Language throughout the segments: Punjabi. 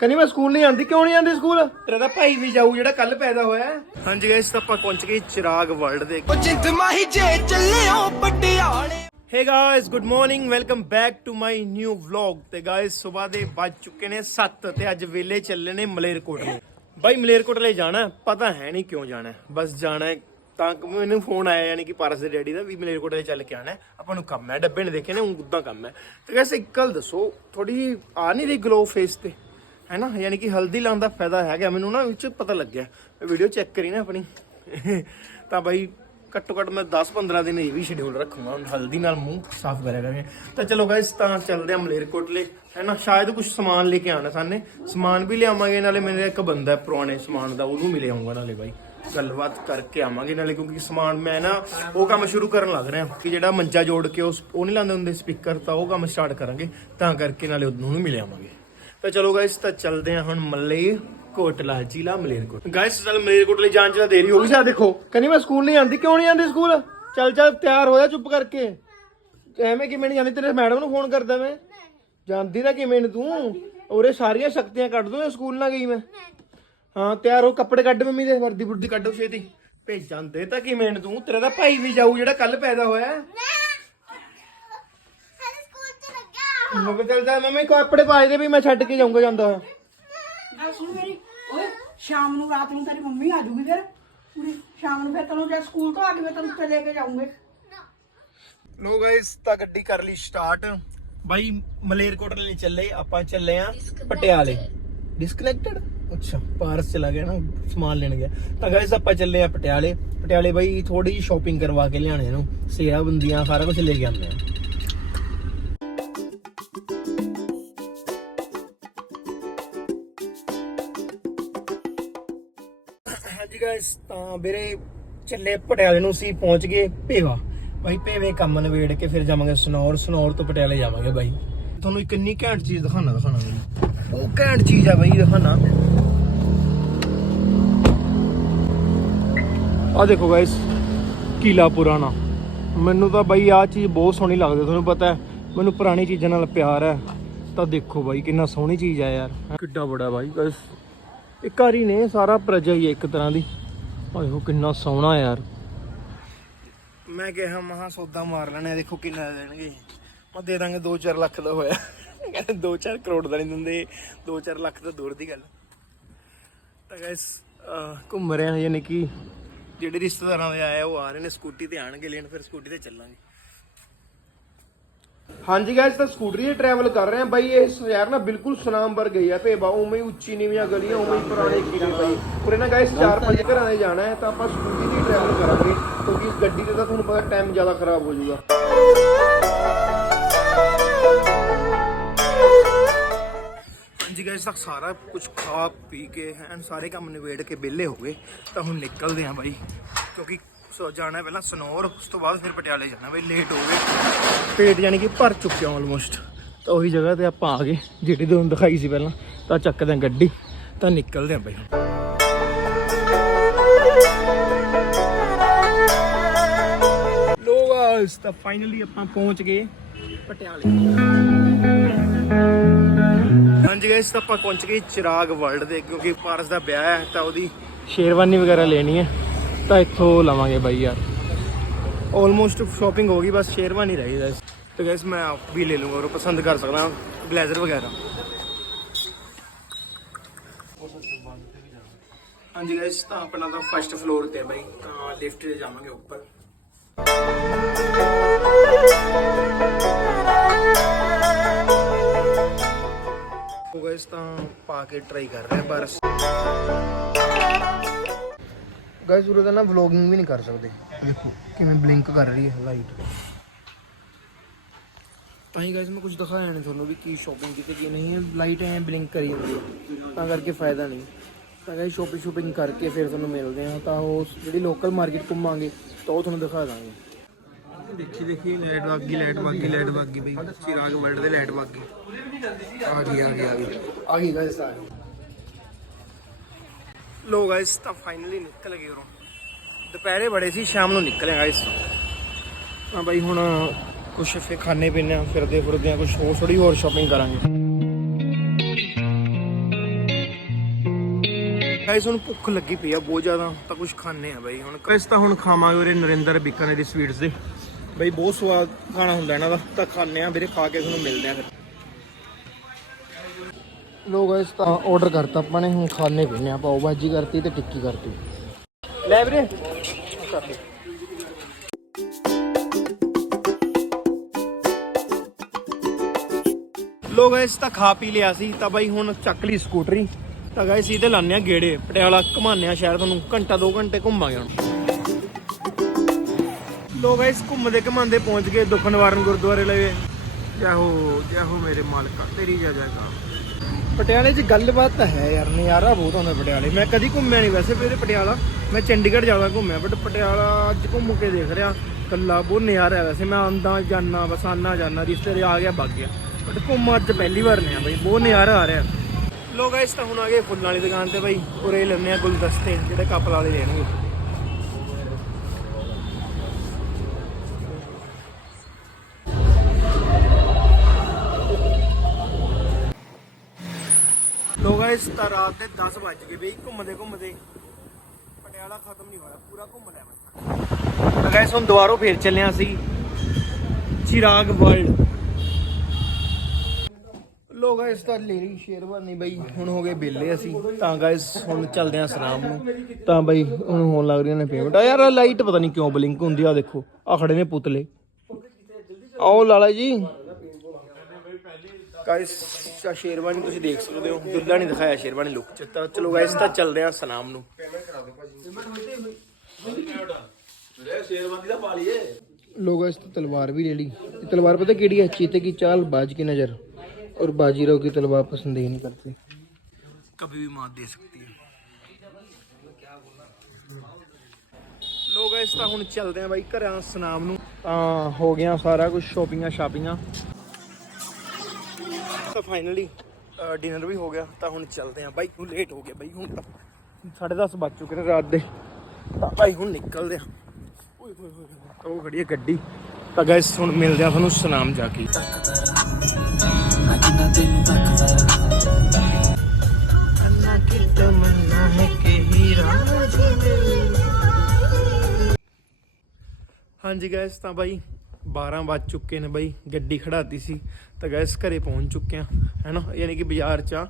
ਕਹਿੰਦੀ ਮੈਂ ਸਕੂਲ ਨਹੀਂ ਆਂਦੀ ਕਿਉਂ ਨਹੀਂ ਆਂਦੀ ਸਕੂਲ? ਤੇਰਾ ਤਾਂ ਭਾਈ ਵੀ ਜਾਊ ਜਿਹੜਾ ਕੱਲ ਪੈਦਾ ਹੋਇਆ। ਹਾਂਜੀ ਗਾਇਸ ਤਾਂ ਆਪਾਂ ਪਹੁੰਚ ਗਏ ਚਿਰਾਗ ਵਰਲਡ ਦੇ। ਉਹ ਜਿੰਦ ਮਾਹੀ ਜੇ ਚੱਲਿਓ ਪਟਿਆਲੇ। Hey guys good morning welcome back to my new vlog ਤੇ ਗਾਇਸ ਸਵੇਰ ਦੇ ਵੱਜ ਚੁੱਕੇ ਨੇ 7 ਤੇ ਅੱਜ ਵੇਲੇ ਚੱਲੇ ਨੇ ਮਲੇਰਕੋਟਲੇ ਬਾਈ ਮਲੇਰਕੋਟਲੇ ਜਾਣਾ ਪਤਾ ਹੈ ਨਹੀਂ ਕਿਉਂ ਜਾਣਾ। ਬਸ ਜਾਣਾ ਹੈ ਤਾਂ ਕਿ ਮੈਨੂੰ ਫੋਨ ਆਇਆ ਯਾਨੀ ਕਿ ਪਾਰਸ ਦੇ ਡੈਡੀ ਦਾ ਵੀ ਮਲੇਰਕੋਟਲੇ ਚੱਲ ਕੇ ਆਣਾ ਹੈ, ਆਪਾਂ ਨੂੰ ਕੰਮ ਹੈ ਡੱਬੇ ਨੇ ਦੇਖੇ ਨੇ ਉਦਾਂ ਕੰਮ ਹੈ। ਤੇ ਗਾਇਸ ਇੱਕ ਗੱਲ ਦੱਸੋ ਥੋੜੀ ਆ ਨਹੀਂ ਰਹੀ ਗਲੋ ਫੇਸ ਤੇ? ਹੈ ਨਾ, ਯਾਨੀ ਕਿ ਹਲਦੀ ਲਾਉਣ ਦਾ ਫਾਇਦਾ ਹੈਗਾ। ਮੈਨੂੰ ਨਾ ਵਿੱਚ ਪਤਾ ਲੱਗਿਆ। ਮੈਂ ਵੀਡੀਓ ਚੈੱਕ ਕਰੀ ਨਾ ਆਪਣੀ। ਤਾਂ ਬਾਈ, ਘੱਟੋ ਘੱਟ ਮੈਂ 10-15 ਦਿਨ ਇਹ ਵੀ ਸ਼ਡਿਊਲ ਰੱਖੂੰਗਾ। ਹੁਣ ਹਲਦੀ ਨਾਲ ਮੂੰਹ ਸਾਫ਼ ਕਰਿਆ ਕਰਾਂਗੇ। ਤਾਂ ਚਲੋ ਗਾਇਸ ਤਾਂ ਚੱਲਦੇ ਆ ਮਲੇਰਕੋਟਲੇ। ਹੈ ਨਾ, ਸ਼ਾਇਦ ਕੁਝ ਸਮਾਨ ਲੈ ਕੇ ਆਣਾ ਸਾਨੇ ਸਮਾਨ ਵੀ ਲਿਆਵਾਂਗੇ, ਨਾਲੇ ਮੇਰੇ ਇੱਕ ਬੰਦਾ ਪੁਰਾਣੇ ਸਮਾਨ ਦਾ, ਉਹਨੂੰ ਮਿਲੇ ਆਉਂਗਾ ਨਾਲੇ ਬਾਈ। ਗੱਲਬਾਤ ਕਰਕੇ ਆਵਾਂਗੇ ਨਾਲੇ, ਕਿਉਂਕਿ ਸਮਾਨ ਮੈਂ ਨਾ ਉਹ ਕੰਮ ਸ਼ੁਰੂ ਕਰਨ ਲੱਗ ਰਿਹਾ। ਕਿ ਜਿਹੜਾ ਮੰਜਾ ਜੋੜ ਕੇ ਉਸ ਉਹ ਨਹੀਂ ਲਾਉਂਦੇ ਹੁੰਦੇ ਸਪੀਕਰ ਤਾਂ ਉਹ ਕੰਮ ਸਟਾਰਟ ਕਰਾਂਗੇ। ਤਾਂ ਕਰਕੇ ਨਾਲੇ ਉਹਨੂੰ ਮਿਲੇ ਆਵਾਂਗੇ। ਤਾਂ ਚਲੋ ਗਾਇਸ ਤਾਂ ਚੱਲਦੇ ਆ ਹੁਣ ਮੱਲੇ ਕੋਟਲਾ, ਜ਼ਿਲ੍ਹਾ ਮਲੇਰਕੋਟ। ਗਾਇਸ ਚੱਲ ਮਲੇਰਕੋਟ ਲਈ ਜਾਣ ਚ ਤਾਂ ਦੇਰੀ ਹੋ ਗਈ। ਸਾ ਦੇਖੋ, ਕਹਿੰਦੀ ਮੈਂ ਸਕੂਲ ਨਹੀਂ ਆਂਦੀ ਕਿਉਂ ਨਹੀਂ ਆਂਦੀ ਸਕੂਲ? ਚੱਲ ਚੱਲ, ਤਿਆਰ ਹੋ ਜਾ ਚੁੱਪ ਕਰਕੇ। ਐਵੇਂ ਕਿਵੇਂ ਨਹੀਂ ਜਾਂਦੀ, ਤੇਰੇ ਮੈਡਮ ਨੂੰ ਫੋਨ ਕਰਦਾ ਮੈਂ। ਜਾਂਦੀ ਤਾਂ ਕਿਵੇਂ ਨੀ ਤੂੰ? ਉਰੇ ਸਾਰੀਆਂ ਸ਼ਕਤੀਆਂ ਕੱਢ ਦੂੰ ਸਕੂਲ ਨਾ ਗਈ ਮੈਂ। ਹਾਂ, ਤਿਆਰ ਹੋ, ਕੱਪੜੇ ਕੱਢ ਮੰਮੀ ਦੇ, ਵਰਦੀ ਵਰਦੀ ਕੱਢੋ ਛੇਤੀ। ਭੇਜਾਂ ਦੇ ਤਾਂ ਕਿਵੇਂ ਨੀ ਤੂੰ? ਤੇਰਾ ਤਾਂ ਭਾਈ ਵੀ ਜਾਊ, ਜਿਹੜਾ ਕੱਲ ਪੈਦਾ ਹੋਇਆ ਹੈ। ਹਾਲੇ ਸਕੂਲ ਚ ਲੱਗਾ ਮੈਂ ਕਿਹਾ ਚੱਲ ਜਾ। ਮੰਮੀ ਕੱਪੜੇ ਪਾਏ ਦੇ ਵੀ ਮੈਂ ਛੱਡ ਕੇ ਜਾਊਂਗਾ ਜਾਂਦਾ ਹੋਇਆ। ਗੱਲ ਸੁਣ ਮੇਰੀ। ਓਏ ਸ਼ਾਮ ਨੂੰ ਰਾਤ ਨੂੰ ਤੇਰੀ ਮੰਮੀ ਆ ਜੂਗੀ ਫਿਰ। ਪੂਰੀ ਸ਼ਾਮ ਨੂੰ ਫਿਰ ਤੈਨੂੰ ਜੇ ਸਕੂਲ ਤੋਂ ਆ ਕੇ ਮੈਂ ਤੈਨੂੰ ਲੈ ਕੇ ਜਾਊਂਗੇ। ਲੋ ਗਾਇਸ ਤਾਂ ਗੱਡੀ ਕਰ ਲਈ ਸਟਾਰਟ ਬਾਈ ਮਲੇਰਕੋਟਲੇ ਨਹੀਂ ਚੱਲੇ ਆਪਾਂ ਚੱਲੇ ਆ ਪਟਿਆਲੇ। ਡਿਸਕਨੈਕਟਡ ਅੱਛਾ ਪਾਰਸ ਚਲਾ ਗਿਆ ਨਾ ਸਮਾਨ ਲੈਣ ਗਿਆ। ਤਾਂ ਗਾਇਸ ਆਪਾਂ ਚੱਲੇ ਆ ਪਟਿਆਲੇ। ਪਟਿਆਲੇ ਬਾਈ ਥੋੜੀ ਜਿਹੀ ਸ਼ਾਪਿੰਗ ਕਰਵਾ ਕੇ ਲਿਆਣੇ ਸੇਰਾ ਬੰਦੀਆਂ ਸਾਰਾ ਕੁਝ ਲੈ ਕੇ ਆਉਂਦੇ ਆ। ਗਾਇਸ ਤਾਂ ਵੀਰੇ ਚੱਲੇ ਪਟਿਆਲੇ ਨੂੰ ਸੀ ਪਹੁੰਚ ਗਏ ਭੇਵਾ। ਬਾਈ ਭੇਵੇ ਕੰਮ ਨਵੇੜ ਕੇ ਫਿਰ ਜਾਵਾਂਗੇ ਸਨੌਰ ਸਨੌਰ ਤੋਂ ਪਟਿਆਲੇ ਜਾਵਾਂਗੇ ਬਾਈ। ਤੁਹਾਨੂੰ ਇੱਕ ਇੰਨੀ ਘੈਂਟ ਚੀਜ਼ ਦਿਖਾਣਾ ਦਿਖਾਣਾ ਉਹ ਘੈਂਟ ਚੀਜ਼ ਆ ਬਾਈ ਦਿਖਾਣਾ ਆ ਦੇਖੋ ਗਾਇਸ ਕਿਲਾ ਪੁਰਾਣਾ। ਮੈਨੂੰ ਤਾਂ ਬਾਈ ਆ ਚੀਜ਼ ਬਹੁਤ ਸੋਹਣੀ ਲੱਗਦੀ ਤੁਹਾਨੂੰ ਪਤਾ ਮੈਨੂੰ ਪੁਰਾਣੀ ਚੀਜ਼ਾਂ ਨਾਲ ਪਿਆਰ ਹੈ। ਤਾਂ ਦੇਖੋ ਬਾਈ, ਕਿੰਨਾ ਸੋਹਣੀ ਚੀਜ਼ ਆ ਯਾਰ। ਕਿੱਡਾ ਬੜਾ ਬਾਈ ਗਾਇਸ ਇੱਕ ਵਾਰੀ ਨੇ, ਸਾਰਾ ਪ੍ਰਜਾ ਹੀ ਹੈ ਇੱਕ ਤਰ੍ਹਾਂ ਦੀ। ਓਏ ਹੋ ਕਿੰਨਾ ਸੋਹਣਾ ਯਾਰ। ਮੈਂ ਕਿਹਾ ਮਹਾ ਸੌਦਾ ਮਾਰ ਲੈਣਾ ਦੇਖੋ ਕਿੰਨਾ ਦੇਣਗੇ। ਮੈਂ ਦੇ ਦਾਂਗੇ 2-4 ਲੱਖ ਦਾ ਹੋਇਆ। ਕਹਿੰਦੇ 2-4 ਕਰੋੜ ਦਾ ਨਹੀਂ ਦਿੰਦੇ। 2-4 ਲੱਖ ਤਾਂ ਦੂਰ ਦੀ ਗੱਲ। ਤਾਂ ਗਾਇਸ ਘੁੰਮ ਰਹੇ ਹਾਂ ਯਾਨੀ ਕਿ ਜਿਹੜੇ ਰਿਸ਼ਤੇਦਾਰਾਂ ਦੇ ਆਏ ਉਹ ਆ ਰਹੇ ਨੇ ਸਕੂਟੀ ਤੇ ਆਣਗੇ ਲੈਣ ਫਿਰ ਸਕੂਟੀ ਤੇ ਚੱਲਾਂਗੇ। ਹਾਂਜੀ ਗਾਇਸ ਤਾਂ ਸਕੂਟਰੀ ਤੇ ਟਰੈਵਲ ਕਰ ਰਹੇ ਆ ਬਾਈ ਇਹ ਸ਼ਹਿਰ ਨਾ ਬਿਲਕੁਲ ਸੁਨਾਮਬਰ ਗਈ ਆ ਭੇਬਾ ਉਵੇਂ ਹੀ ਉੱਚੀ ਨੀਵੀਆਂ ਗਲੀਆਂ ਉਵੇਂ ਹੀ ਪੁਰਾਣੇ ਕਿਲੇ ਬਾਈ ਉਰੇ ਨਾ ਗਾਇਸ ਚਾਰ ਪੰਜ ਘਰਾਂ ਦੇ ਜਾਣਾ ਹੈ ਤਾਂ ਆਪਾਂ ਸਕੂਟੀ ਤੇ ਟਰੈਵਲ ਕਰਾਂਗੇ ਕਿਉਂਕਿ ਗੱਡੀ ਤੇ ਤਾਂ ਤੁਹਾਨੂੰ ਪਤਾ ਟਾਈਮ ਜ਼ਿਆਦਾ ਖਰਾਬ ਹੋ ਜਾਊਗਾ। ਹਾਂਜੀ ਗਾਇਸ ਤੱਕ ਸਾਰਾ ਕੁਝ ਖਾ ਪੀ ਕੇ ਐਨ ਸਾਰੇ ਕੰਮ ਨਿਬੇੜ ਕੇ ਵਿਹਲੇ ਹੋ ਗਏ ਤਾਂ ਹੁਣ ਨਿਕਲਦੇ ਆ ਬਾਈ ਕਿਉਂਕਿ ਸੋ ਜਾਣਾ ਹੈ ਪਹਿਲਾਂ ਸਨੌਰ ਉਸ ਤੋਂ ਬਾਅਦ ਫਿਰ ਪਟਿਆਲੇ ਜਾਣਾ ਬਈ ਲੇਟ ਹੋ ਗਏ। ਪੇਟ ਯਾਨੀ ਕਿ ਭਰ ਚੁੱਕਿਆ ਆਲਮੋਸਟ ਤਾਂ ਉਹੀ ਜਗ੍ਹਾ ਤੇ ਆਪਾਂ ਆ ਗਏ। ਜਿਹੜੀ ਤੁਹਾਨੂੰ ਦਿਖਾਈ ਸੀ ਪਹਿਲਾਂ, ਤਾਂ ਚੱਕਦੇ ਆ ਗੱਡੀ। ਤਾਂ ਨਿਕਲਦੇ ਆ ਬਈ। ਲੋ ਤਾਂ ਫਾਈਨਲੀ ਆਪਾਂ ਪਹੁੰਚ ਗਏ ਪਟਿਆਲੇ। ਹਾਂਜੀ ਗਾਇਸ ਤਾਂ ਆਪਾਂ ਪਹੁੰਚ ਗਏ ਚਿਰਾਗ ਵਰਲਡ ਦੇ, ਕਿਉਂਕਿ ਪਾਰਸ ਦਾ ਵਿਆਹ ਹੈ, ਤਾਂ ਉਹਦੀ ਸ਼ੇਰਵਾਨੀ ਵਗੈਰਾ ਲੈਣੀ ਹੈ। ਤਾਂ ਇੱਥੋਂ ਲਵਾਂਗੇ ਬਾਈ ਯਾਰ। ਆਲਮੋਸਟ ਸ਼ਾਪਿੰਗ ਹੋ ਗਈ ਬਸ ਸ਼ੇਰਵਾਨੀ ਰਹਿ ਗਈ ਗਾਇਸ ਤਾਂ ਗਾਇਸ ਮੈਂ ਆਪ ਵੀ ਲੈ ਲੂੰਗਾ ਉਹ ਪਸੰਦ ਕਰ ਸਕਦਾ ਬਲੇਜ਼ਰ ਵਗੈਰਾ ਹਾਂਜੀ ਗਾਇਸ ਤਾਂ ਆਪਣਾ ਤਾਂ ਫਸਟ ਫਲੋਰ ਤੇ ਹੈ ਬਾਈ ਤਾਂ ਲਿਫਟ ਤੇ ਜਾਵਾਂਗੇ ਉੱਪਰ ਉਹ ਗਾਇਸ ਤਾਂ ਪਾ ਕੇ ਟਰਾਈ ਕਰ ਰਹੇ ਪਰ ਗਾਇਸ ਉਰੇ ਤਾਂ ਨਾ ਵਲੋਗਿੰਗ ਵੀ ਨਹੀਂ ਕਰ ਸਕਦੇ। ਦੇਖੋ ਕਿਵੇਂ ਬਲਿੰਕ ਕਰ ਰਹੀ ਹੈ ਲਾਈਟ ਤਾਂ ਹੀ ਗਾਇਸ ਮੈਂ ਕੁਝ ਦਿਖਾਇਆ ਨਹੀਂ ਤੁਹਾਨੂੰ ਵੀ ਕੀ ਸ਼ਾਪਿੰਗ ਕੀਤੀ ਕੀ ਨਹੀਂ ਹੈ। ਲਾਈਟ ਐ ਬਲਿੰਕ ਕਰੀ ਜਾਂਦੀ ਹੈ ਤਾਂ ਕਰਕੇ ਫਾਇਦਾ ਨਹੀਂ। ਤਾਂ ਗਾਇਸ ਸ਼ਾਪਿੰਗ ਸ਼ੂਪਿੰਗ ਕਰਕੇ ਫਿਰ ਤੁਹਾਨੂੰ ਮਿਲਦੇ ਹਾਂ। ਤਾਂ ਉਹ ਜਿਹੜੀ ਲੋਕਲ ਮਾਰਕੀਟ ਘੁੰਮਾਂਗੇ ਤਾਂ ਉਹ ਤੁਹਾਨੂੰ ਦਿਖਾ ਦਾਂਗੇ। ਦੇਖੀ ਦੇਖੀ ਲਾਈਟ ਵਗ ਗਈ ਲਾਈਟ ਵਗ ਗਈ ਲਾਈਟ ਵਗ ਗਈ ਬਈ। ਚਿਰਾਗ ਵਰਲਡ ਦੇ ਲਾਈਟ ਵਗ। ਗਈ ਆ ਗਈ ਆ ਗਈ ਆ ਗਈ। ਆ ਗਈ ਗਾਇਸ ਆ ਗਈ। ਲੋ ਗਾਇਸ ਤਾਂ ਫਾਈਨਲੀ ਨਿਕਲ ਗਏ ਉਰੋਂ। ਦੁਪਹਿਰੇ ਬੜੇ ਸੀ ਸ਼ਾਮ ਨੂੰ ਨਿਕਲੇ ਗਾਇਸ ਤਾਂ ਬਈ ਹੁਣ ਕੁਛ ਫੇ ਖਾਣੇ ਪੀਣੇ ਆ ਫਿਰਦੇ ਫਿਰਦੇ ਆ ਕੁਛ ਹੋਰ ਥੋੜੀ ਹੋਰ ਸ਼ਾਪਿੰਗ ਕਰਾਂਗੇ। ਗਾਇਸ ਹੁਣ ਭੁੱਖ ਲੱਗੀ ਪਈ ਆ ਬਹੁਤ ਜ਼ਿਆਦਾ ਤਾਂ ਕੁਝ ਖਾਣੇ ਆ ਬਾਈ ਹੁਣ ਇਸ ਤਾਂ ਹੁਣ ਖਾਵਾਂਗੇ ਉਰੇ ਨਰਿੰਦਰ ਬੀਕਾਨੇਰ ਦੀ ਸਵੀਟਸ ਦੇ। ਬਾਈ ਬਹੁਤ ਸਵਾਦ ਖਾਣਾ ਹੁੰਦਾ ਇਹਨਾਂ ਦਾ ਤਾਂ ਖਾਣੇ ਆ ਵੀਰੇ ਖਾ ਕੇ ਤੁਹਾਨੂੰ ਮਿਲਦੇ ਆ ਫਿਰ। ਲੋ ਗਾਇਸ ਤਾਂ ਆਰਡਰ ਕਰਤਾ ਆਪਾਂ ਨੇ, ਹੁਣ ਖਾਣੇ ਪੀਣੇ ਆ ਪਾਓ ਭਾਜੀ ਕਰਤੀ ਤੇ ਟਿੱਕੀ ਕਰਤੀ। ਲੈ ਵੀਰੇ। ਲੋ ਗਾਇਸ ਤਾਂ ਖਾ ਪੀ ਲਿਆ ਸੀ। ਤਾਂ ਬਾਈ ਹੁਣ ਚੱਕ ਲਈ ਸਕੂਟਰੀ। ਤਾਂ ਗਾਇਸ ਇਹਦੇ ਲਾਣੇ ਆ ਗੇੜੇ। ਪਟਿਆਲਾ ਘਮਾਉਂਦੇ ਆ ਸ਼ਹਿਰ ਤੁਹਾਨੂੰ। ਘੰਟਾ 2 ਘੰਟੇ ਘੁੰਮਾਂਗੇ ਹੁਣ। ਲੋ ਗਾਇਸ ਘੁੰਮਦੇ ਘਮਾਉਂਦੇ ਪਹੁੰਚ ਗਏ ਦੁੱਖ ਨਿਵਾਰਨ ਗੁਰਦੁਆਰੇ ਲਵੇ। ਜੈ ਹੋ ਮੇਰੇ ਮਾਲਕਾ। ਤੇਰੀ ਜੈ ਜੈਕਾਰ। ਪਟਿਆਲੇ 'ਚ ਗੱਲਬਾਤ ਤਾਂ ਹੈ ਯਾਰ, ਨਜ਼ਾਰਾ ਬਹੁਤ ਆਉਂਦਾ ਪਟਿਆਲੇ। ਮੈਂ ਕਦੀ ਘੁੰਮਿਆ ਨਹੀਂ ਵੈਸੇ ਫਿਰ ਪਟਿਆਲਾ। ਮੈਂ ਚੰਡੀਗੜ੍ਹ ਜ਼ਿਆਦਾ ਘੁੰਮਿਆ ਬਟ ਪਟਿਆਲਾ ਅੱਜ ਘੁੰਮ ਕੇ ਦੇਖ ਰਿਹਾ। ਕੱਲਾ ਬਹੁਤ ਨਜ਼ਾਰਾ ਹੈ ਵੈਸੇ। ਮੈਂ ਆਂਦਾ ਜਾਨਾ ਬਸ ਆਨਾ ਜਾਨਾ ਰਿਸ਼ਤੇ ਆ ਗਿਆ ਵਗ ਗਿਆ। ਬਟ ਘੁੰਮ ਅੱਜ ਪਹਿਲੀ ਵਾਰ ਨੇ ਆ ਬਈ। ਬਹੁਤ ਨਜ਼ਾਰਾ ਆ ਰਿਹਾ। ਲੋ ਗਾਇਸ ਤਾਂ ਹੁਣ ਆ ਗਏ ਫੁੱਲਾਂ ਵਾਲੀ ਦੁਕਾਨ ਤੇ ਬਈ। ਉਰੇ ਲੈਣੇ ਆ ਗੁਲਦਸਤੇ, ਜਿਹੜੇ ਕਪਲ ਵਾਲੇ ਲੈਣਗੇ ਗਾਇਸ ਤਾਂ ਰਾਤ ਦੇ 10 ਵੱਜ ਗਏ ਬਈ, ਘੁੰਮਦੇ ਘੁੰਮਦੇ। ਪਟਿਆਲਾ ਖਤਮ ਨਹੀਂ ਹੋਇਆ, ਪੂਰਾ ਘੁੰਮ ਲਿਆ ਮੈਂ। ਤਾਂ ਗਾਇਸ ਹੁਣ ਦੁਬਾਰੋਂ ਫੇਰ ਚੱਲਿਆ ਸੀ ਚਿਰਾਗ ਵਰਲਡ ਲੋ ਗਾਇਸ ਤਾਂ ਲੈ ਲਈ ਸ਼ੇਰਵਾਨੀ ਬਈ, ਹੁਣ ਹੋ ਗਏ ਬੇਲੇ ਅਸੀਂ। ਤਾਂ ਗਾਇਸ ਹੁਣ ਚੱਲਦੇ ਆਂ ਸਰਾਮ ਨੂੰ। ਤਾਂ ਬਈ, ਹੁਣ ਹੋਣ ਲੱਗ ਰਹੀਆਂ ਨੇ ਪੇਮੈਂਟ ਆ ਯਾਰ ਲਾਈਟ ਪਤਾ ਨਹੀਂ ਕਿਉਂ ਬਲਿੰਕ ਹੁੰਦੀ ਆ ਦੇਖੋ। ਆ ਖੜੇ ਨੇ ਪੁਤਲੇ। ਆਓ ਲਾਲਾ ਜੀ। ਗਾਇਸ ਆ ਸ਼ੇਰਵਾਨੀ ਤੁਸੀਂ ਦੇਖ ਸਕਦੇ ਹੋ ਦੁੱਲਾ ਨਹੀਂ ਦਿਖਾਇਆ ਸ਼ੇਰਵਾਨੀ ਲੁੱਕ ਚ ਤਾਂ ਚਲੋ ਗਾਇਸ ਤਾਂ ਚੱਲਦੇ ਆਂ ਸਨਾਮ ਨੂੰ ਲੋਗੋ ਇਸ ਤੋਂ ਤਲਵਾਰ ਵੀ ਲੈ ਲਈ ये तलवार पता केड़ी है चीते की चाल बाज की नजर और बाजीराव की तलवार पसंद ही नहीं करती कभी भी मात दे सकती है ਲੋਕ ਇਸ ਤਾਂ ਹੁਣ ਚੱਲਦੇ ਆ ਬਾਈ ਘਰਾਂ ਸਨਾਮ ਨੂੰ ਤਾਂ ਹੋ ਗਿਆ ਸਾਰਾ ਕੁਝ ਸ਼ੋਪਿੰਗਾਂ ਸ਼ਾਪਿੰਗਾਂ ਤਾਂ ਫਾਈਨਲੀ ਡਿਨਰ ਵੀ ਹੋ ਗਿਆ, ਤਾਂ ਹੁਣ ਚੱਲਦੇ ਆ ਬਾਈ, ਹੁਣ ਲੇਟ ਹੋ ਗਿਆ ਬਾਈ, ਹੁਣ ਤਾਂ 10:30 ਵੱਜ ਚੁੱਕੇ ਨੇ ਰਾਤ ਦੇ। ਤਾਂ ਬਾਈ, ਹੁਣ ਨਿਕਲਦੇ ਆ ਓਏ ਹੋਏ ਹੋਏ ਉਹ ਖੜੀ ਹੈ ਗੱਡੀ। ਤਾਂ ਗਾਇਸ ਹੁਣ ਮਿਲਦੇ ਆ ਤੁਹਾਨੂੰ ਸਨਾਮ ਜਾ ਕੇ। ਹਾਂਜੀ ਗਾਇਸ ਤਾਂ ਬਾਈ 12 ਵੱਜ ਚੁੱਕੇ ਨੇ ਬਾਈ, ਗੱਡੀ ਖੜਾਤੀ ਸੀ, ਤਾਂ ਗੈਸ ਘਰੇ ਪਹੁੰਚ ਚੁੱਕੇ ਆ ਹੈਨਾ? ਯਾਨੀ ਕਿ ਬਾਜ਼ਾਰ ਚ ਆ।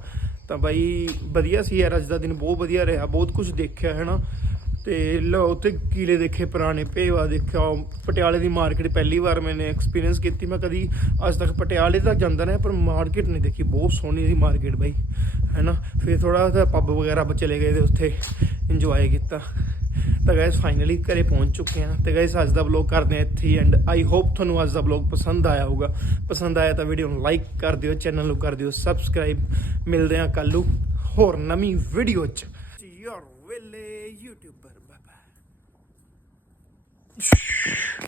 ਤਾਂ ਬਾਈ, ਵਧੀਆ ਸੀ ਯਾਰ, ਅੱਜ ਦਾ ਦਿਨ ਬਹੁਤ ਵਧੀਆ ਰਿਹਾ, ਬਹੁਤ ਕੁਝ ਦੇਖਿਆ, ਹੈਨਾ? ਤੇ ਲਓ, ਉੱਥੇ ਕੀਲੇ ਦੇਖੇ, ਪੁਰਾਣੇ ਭੇਵਾ ਦੇਖਿਆ ਪਟਿਆਲੇ ਦੀ ਮਾਰਕੀਟ ਪਹਿਲੀ ਵਾਰ ਮੈਨੇ ਐਕਸਪੀਰੀਅੰਸ ਕੀਤੀ। ਮੈਂ ਕਦੀ ਅੱਜ ਤੱਕ ਪਟਿਆਲੇ ਤਾਂ ਜਾਂਦਾ ਰਿਹਾ, ਪਰ ਮਾਰਕੀਟ ਨਹੀਂ ਦੇਖੀ। ਬਹੁਤ ਸੋਹਣੀ ਸੀ ਮਾਰਕੀਟ ਬਾਈ, ਹੈਨਾ? ਫਿਰ ਥੋੜਾ ਜਿਹਾ ਪੱਬ ਵਗੈਰਾ ਆਪਾਂ ਚਲੇ ਗਏ ਤੇ ਉੱਥੇ ਇੰਜੋਏ ਕੀਤਾ। ਤਾਂ ਗਾਇਸ ਫਾਈਨਲੀ ਘਰੇ ਪਹੁੰਚ ਚੁੱਕੇ ਹਾਂ। ਤੇ ਗਾਇਸ ਅੱਜ ਦਾ ਵਲੌਗ ਕਰਦੇ ਹਾਂ ਇੱਥੇ ਐਂਡ ਆਈ ਹੋਪ ਤੁਹਾਨੂੰ ਅੱਜ ਦਾ ਵਲੌਗ ਪਸੰਦ ਆਇਆ ਹੋਊਗਾ। ਪਸੰਦ ਆਇਆ ਤਾਂ ਵੀਡੀਓ ਨੂੰ ਲਾਈਕ ਕਰ ਦਿਓ ਚੈਨਲ ਨੂੰ ਕਰ ਦਿਓ ਸਬਸਕ੍ਰਾਈਬ ਮਿਲਦੇ ਹਾਂ ਕੱਲ ਨੂੰ ਹੋਰ ਨਵੀਂ ਵੀਡੀਓ 'ਚ। ਯਾਰ ਵੇਲੇ ਯੂਟਿਊਬਰ ਬਾਬਾ